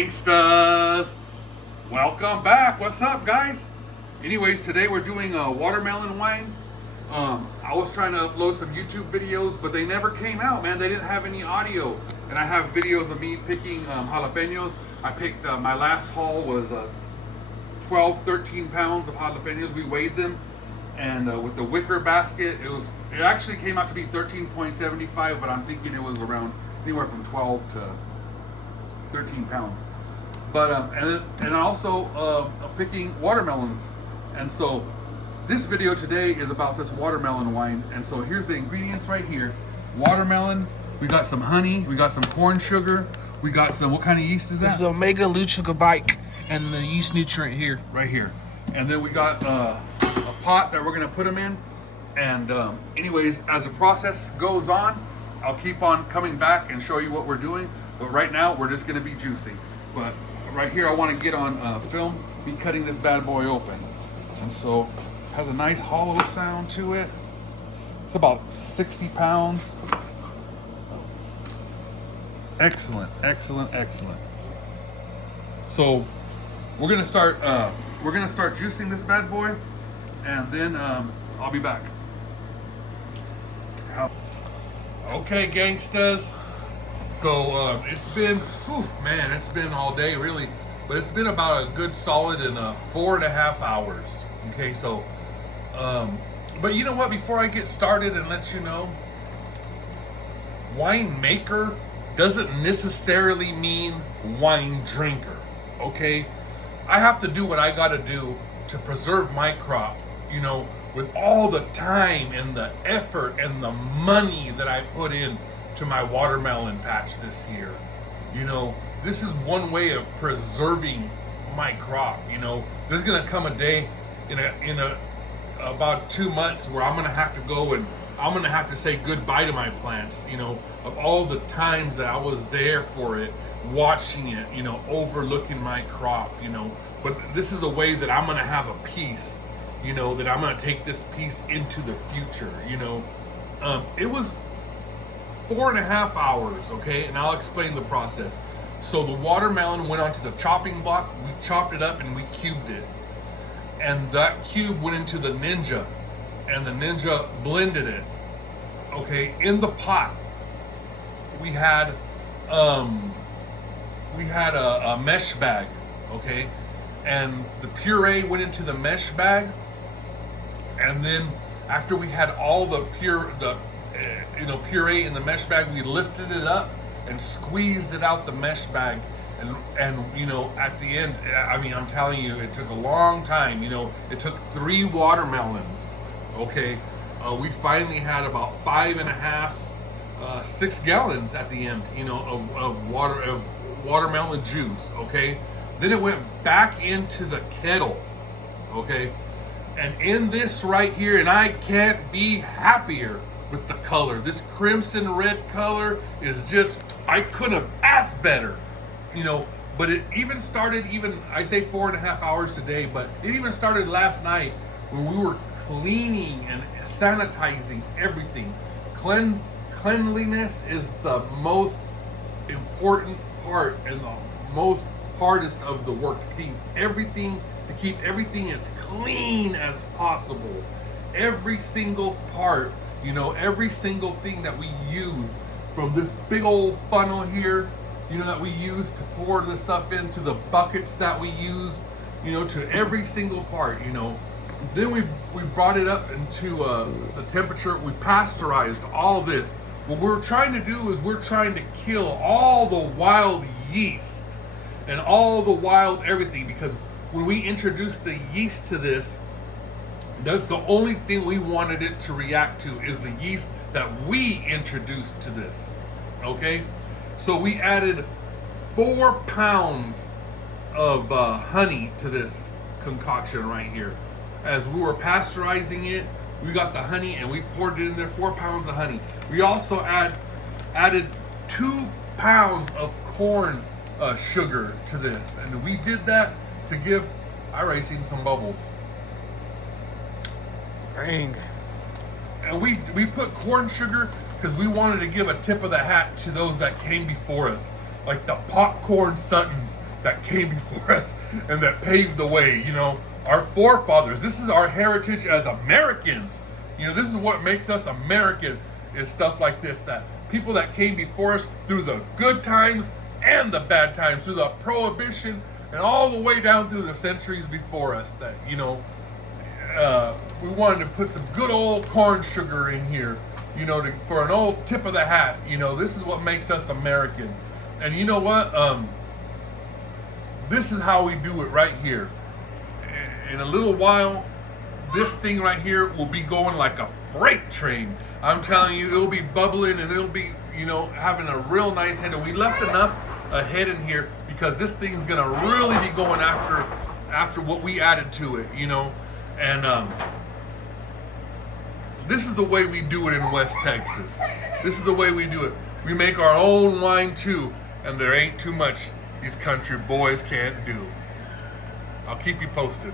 Gangstas! Welcome back. What's up, guys? Anyways, today we're doing a watermelon wine. I was trying to upload some YouTube videos, but they never came out, man. They didn't have any audio. And I have videos of me picking jalapenos. I picked, my last haul was 12, 13 pounds of jalapenos. We weighed them. And with the wicker basket, it actually came out to be 13.75, but I'm thinking it was around anywhere from 12 to 13 pounds. But and also picking watermelons. And so this video today is about this watermelon wine. And so here's the ingredients right here. Watermelon, we got some honey, we got some corn sugar, we got some, what kind of yeast is that? This is Omega Leucovoic and the yeast nutrient here. Right here. And then we got a pot that we're gonna put them in. And anyways, as the process goes on, I'll keep on coming back and show you what we're doing. But right now, we're just gonna be juicing. But right here, I wanna get on film, me cutting this bad boy open. And so, it has a nice hollow sound to it. It's about 60 pounds. Excellent, excellent, excellent. So, we're gonna start juicing this bad boy, and then I'll be back. Okay, gangstas. So it's been, man, it's been all day really, but it's been about a good solid 4.5 hours. Okay, so, but you know what? Before I get started and let you know, winemaker doesn't necessarily mean wine drinker. Okay, I have to do what I got to do to preserve my crop. You know, with all the time and the effort and the money that I put in to my watermelon patch this year. You know, this is one way of preserving my crop. You know, there's gonna come a day in about 2 months where I'm gonna have to go and I'm gonna have to say goodbye to my plants, you know, of all the times that I was there for it, watching it, you know, overlooking my crop, you know. But this is a way that I'm gonna have a piece, you know, that I'm gonna take this piece into the future, you know. It was 4.5 hours, okay, and I'll explain the process. So the watermelon went onto the chopping block, we chopped it up and we cubed it. And that cube went into the Ninja, and the Ninja blended it. Okay, in the pot, we had a mesh bag, okay? And the puree went into the mesh bag, and then after we had all the puree in the mesh bag, we lifted it up and squeezed it out the mesh bag, and you know, at the end, I mean, I'm telling you, it took a long time. You know, it took 3 watermelons. Okay, we finally had about 5.5, 6 gallons at the end. You know, of watermelon juice. Okay, then it went back into the kettle. Okay, and in this right here, and I can't be happier with the color. This crimson red color is just, I couldn't have asked better, you know. But it even started, I say 4.5 hours today, but it even started last night when we were cleaning and sanitizing everything. Cleanliness is the most important part and the most hardest of the work, to keep everything as clean as possible. Every single part, you know, every single thing that we used, from this big old funnel here, you know, that we used to pour the stuff into, the buckets that we used, you know, to every single part, you know. Then we brought it up into the temperature. We pasteurized all this. What we're trying to do is we're trying to kill all the wild yeast and all the wild everything, because when we introduced the yeast to this, that's the only thing we wanted it to react to, is the yeast that we introduced to this. Okay, so we added 4 pounds of honey to this concoction right here. As we were pasteurizing it, we got the honey and we poured it in there, 4 pounds of honey. We also added 2 pounds of corn sugar to this, and we did that to give, I already seen some bubbles. Dang. And we put corn sugar because we wanted to give a tip of the hat to those that came before us, like the Popcorn Suttons. that came before us and that paved the way. You know, our forefathers. This is our heritage as Americans. You know, this is what makes us American, is stuff like this, that people that came before us through the good times and the bad times, through the prohibition and all the way down through the centuries before us, that, you know, we wanted to put some good old corn sugar in here, you know, for an old tip of the hat. You know, this is what makes us American. And you know what? This is how we do it right here. In a little while, this thing right here will be going like a freight train. I'm telling you, it'll be bubbling and it'll be, you know, having a real nice head. And we left enough ahead in here because this thing's gonna really be going after what we added to it, you know. And this is the way we do it in West Texas. This is the way we do it. We make our own wine too, and there ain't too much these country boys can't do. I'll keep you posted.